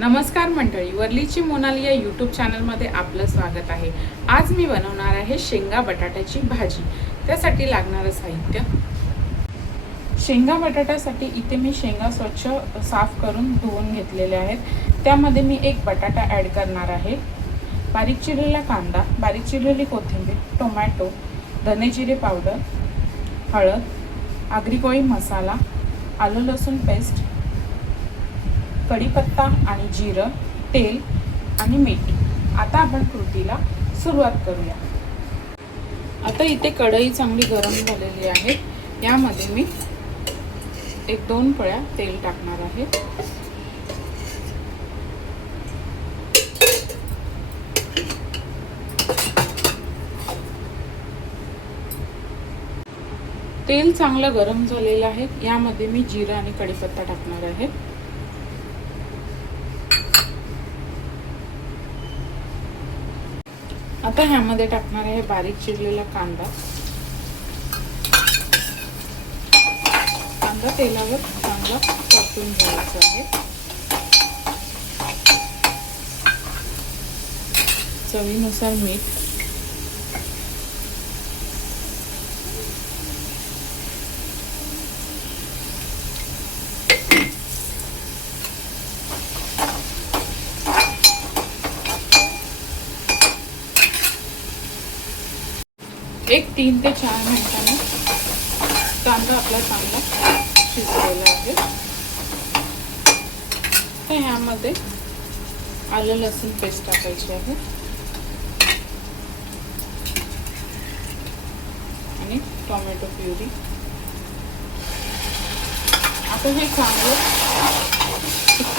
नमस्कार मंडळी, वर्लीची मोनाली या यूट्यूब चॅनलमध्ये आपलं स्वागत आहे। आज मी बनवणार आहे शेंगा बटाट्याची भाजी। त्यासाठी लागणारं साहित्य, शेंगा बटाट्यासाठी इथे मी शेंगा स्वच्छ साफ करून धुवून घेतलेले आहेत। त्यामध्ये मी एक बटाटा ॲड करणार आहे, बारीक चिरलेला कांदा, बारीक चिरलेली कोथिंबीर, टोमॅटो, धने जिरे पावडर, हळद, आगरी कोळी मसाला, आलं लसूण पेस्ट, कढीपत्ता आणि जिरं, तेल आणि मीठ। आता आपण कृतीला सुरुवात करूया। आता इथे कढई चांगली गरम झालेली आहे। यामध्ये मी 1-2 पळ्या तेल टाकणार आहे। तेल चांगलं गरम झालेलं आहे। यामध्ये मी जिरं आणि कढीपत्ता टाकणार आहे। आता ह्यामध्ये टाकणार आहे बारीक चिरलेला कांदा। कांदा तेलावर चांगला परतून घ्यायचा आहे। चवीनुसार मीठ, एक 3 ते 4 मिनिटांनी कांदा आपला चांगला शिजलेला आहे। तर ह्यामध्ये आलं लसूण पेस्ट टाकायची आहे आणि टोमॅटो प्युरी। आता हे चांगलं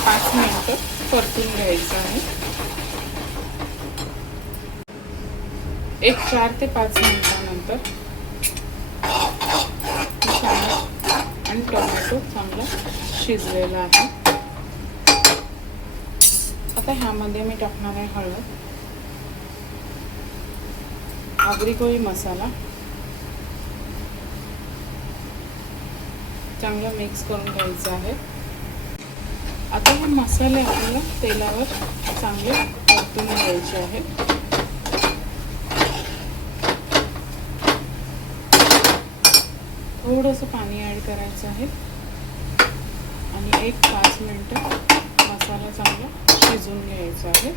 5 मिनिटं परतून घ्यायचं आहे। एक 4 ते 5 मिनिटांनंतर आणि टोमॅटो चांगला शिजलेला आहे। आता ह्यामध्ये मी टाकणार आहे हळद, आगरी कोळी मसाला, चांगलं मिक्स करून घ्यायचं आहे। आता हे मसाले आपल्याला तेलावर चांगले परतून घ्यायचे आहेत। थोडंसं पाणी ॲड करायचं आहे आणि 5 मिनिटं मसाला चांगला शिजून घ्यायचा आहे।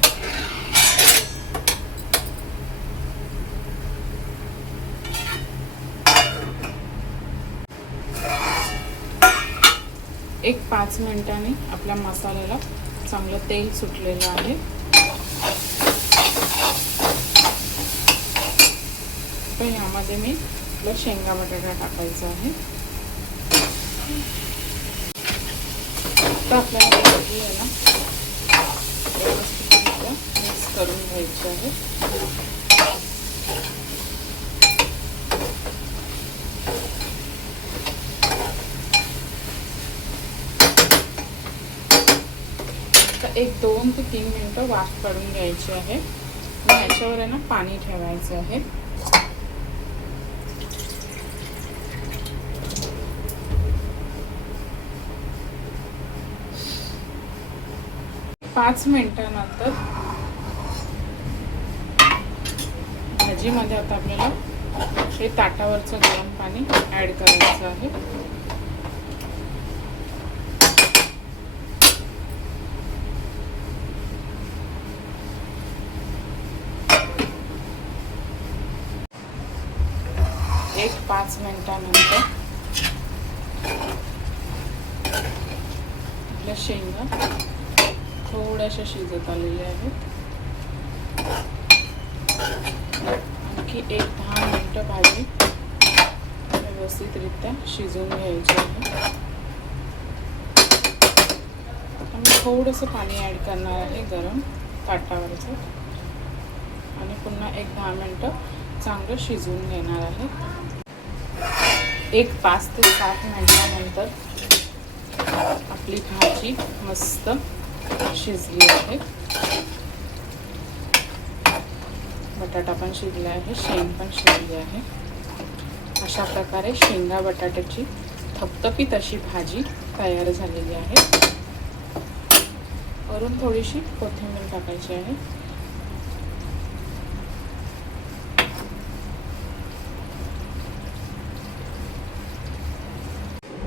एक 5 मिनिटांनी आपल्या मसाल्याला चांगलं तेल सुटलेलं आहे। तर यामध्ये मी शेंगा बटाटा टाकायचा आहे। तर आपल्याला भाजी आहे ना व्यवस्थितरित्या मिक्स करून घ्यायची आहे। तर एक 2 ते 3 मिनिटं वाफ काढून घ्यायची आहे आणि याच्यावर आहे ना पाणी ठेवायचं आहे। 5 मिनिटांनंतर भाजीमध्ये आता आपल्याला हे ताटावरचं गरम पाणी ॲड करायचं आहे। एक 5 मिनिटांनंतर आपल्या शेंगा थोड्याशा शिजत आलेल्या आहेत। आणखी 10 मिनिटं भाजी व्यवस्थितरित्या शिजवून घ्यायची आहे। मी थोडंसं पाणी ॲड करणार आहे गरम ताटावरचं आणि पुन्हा 10 मिनिटं चांगलं शिजवून घेणार आहे। एक 5 ते 7 मिनिटांनंतर आपली भाजी मस्त शिजली आहे। बटाटा पण शिजला आहे, शेंग पण शिजली आहे। अशा प्रकारे शेंगा बटाट्याची थपथपीत अशी भाजी तयार झालेली आहे। वरून थोडीशी कोथिंबीर टाकायची आहे.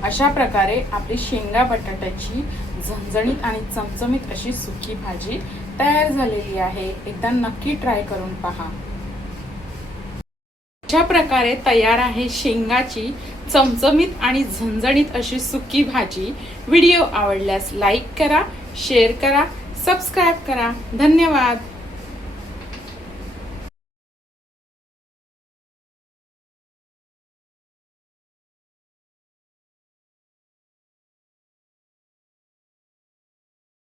अशा प्रकारे आपली शेंगा बटाट्याची झणझणीत आणि चमचमीत अशी सुकी भाजी तयार झालेली आहे. एकदा नक्की ट्राय करून पहा. अशा प्रकारे तयार आहे शेंगाची चमचमीत आणि झणझणीत अशी सुकी भाजी. व्हिडिओ आवडल्यास लाईक करा, शेअर करा, सबस्क्राईब करा. धन्यवाद.